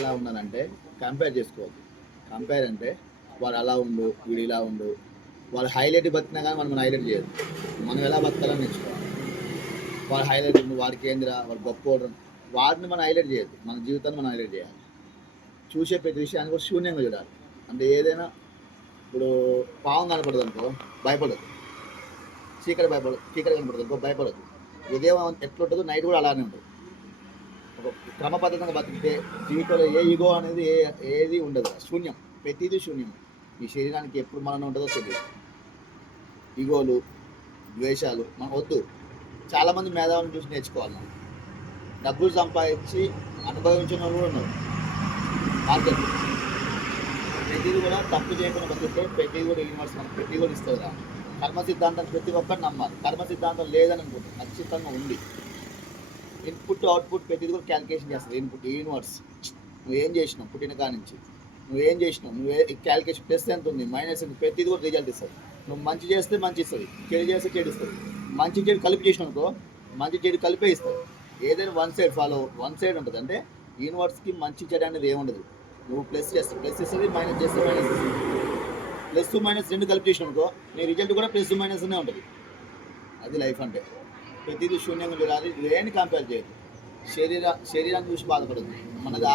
ఎలా ఉన్నానంటే కంపేర్ చేసుకోవద్దు. కంపేర్ అంటే వాడు అలా ఉండు, వీడు ఇలా ఉండు. వాళ్ళు హైలైట్ బతికినా కానీ మనం హైలైట్ చేయొద్దు. మనం ఎలా బతకాలని నేర్చుకోవాలి. వాడు హైలైట్ ఉండు, వాడికి ఏందిరా, వాడు గొప్పోడు, వాడిని మనం హైలైట్ చేయొద్దు. మన జీవితాన్ని మనం హైలైట్ చేయాలి. చూసే ప్రతి విషయాన్ని కూడా శూన్యంగా చూడాలి. అంటే ఏదైనా ఇప్పుడు పాము కనపడదు అనుకో భయపడదు. చీకటి కనపడదు అనుకో భయపడదు. ఉదయం ఎట్లుంటుందో నైట్ కూడా అలానే ఉంటుంది. ఒక క్రమ పద్ధతిగా బతికితే జీవితంలో ఏ ఈగో అనేది ఏది ఉండదు. శూన్యం, ప్రతిదీ శూన్యం. ఈ శరీరానికి ఎప్పుడు మరణం ఉంటుందో తెలియదు. ఈగోలు, ద్వేషాలు మనకు వద్దు. చాలామంది మేధావులను చూసి నేర్చుకోవాలి. మనం డబ్బులు సంపాదించి అనుభవించిన వాళ్ళు కూడా ఉన్నారు మార్కెట్. ప్రతిదీ కూడా తప్పు చేయకుండా బతికితే ప్రతిదీ కూడా యూనివర్స్ మనకు ప్రతిదీ కూడా ఇస్తుంది. కర్మ సిద్ధాంతం ప్రతి ఒక్కరు నమ్మాలి. కర్మ సిద్ధాంతం లేదని అనుకుంటుంది, ఖచ్చితంగా ఉంది. ఇన్పుట్ అవుట్పుట్ ప్రతిదీ కూడా క్యాలిక్యులేషన్ చేస్తుంది. ఇన్పుట్ యూనివర్స్ నువ్వేం చేసినావు పుట్టిన కాడ నుంచి, నువ్వేం చేసినావు, క్యాలిక్యులేషన్ ప్లస్ ఎంత ఉంది, మైనస్ ఎంత, ప్రతిదీ కూడా రిజల్ట్ ఇస్తుంది. నువ్వు మంచి చేస్తే మంచి ఇస్తుంది, చెడు చేస్తే చెడు ఇస్తుంది. మంచి చెడు కలిపి చేసినావు అనుకో మంచి చెడు కలిపే ఇస్తుంది. ఏదైనా వన్ సైడ్ వన్ సైడ్ ఉంటుంది. అంటే యూనివర్స్కి మంచి చెడు అనేది ఏముండదు. నువ్వు ప్లస్ చేస్తే ప్లస్ ఇస్తుంది, మైనస్ చేస్తే మైనస్ ఇస్తుంది. ప్లస్ మైనస్ రెండు కలిపి చేసినావు అనుకో నీ రిజల్ట్ కూడా ప్లస్ మైనస్నే ఉంటుంది. అది లైఫ్ అంటే. ప్రతిదీ శూన్యంగా చూడాలి. దేన్ని కంపేర్ చేయదు. శరీరాన్ని చూసి బాధపడదు. మనది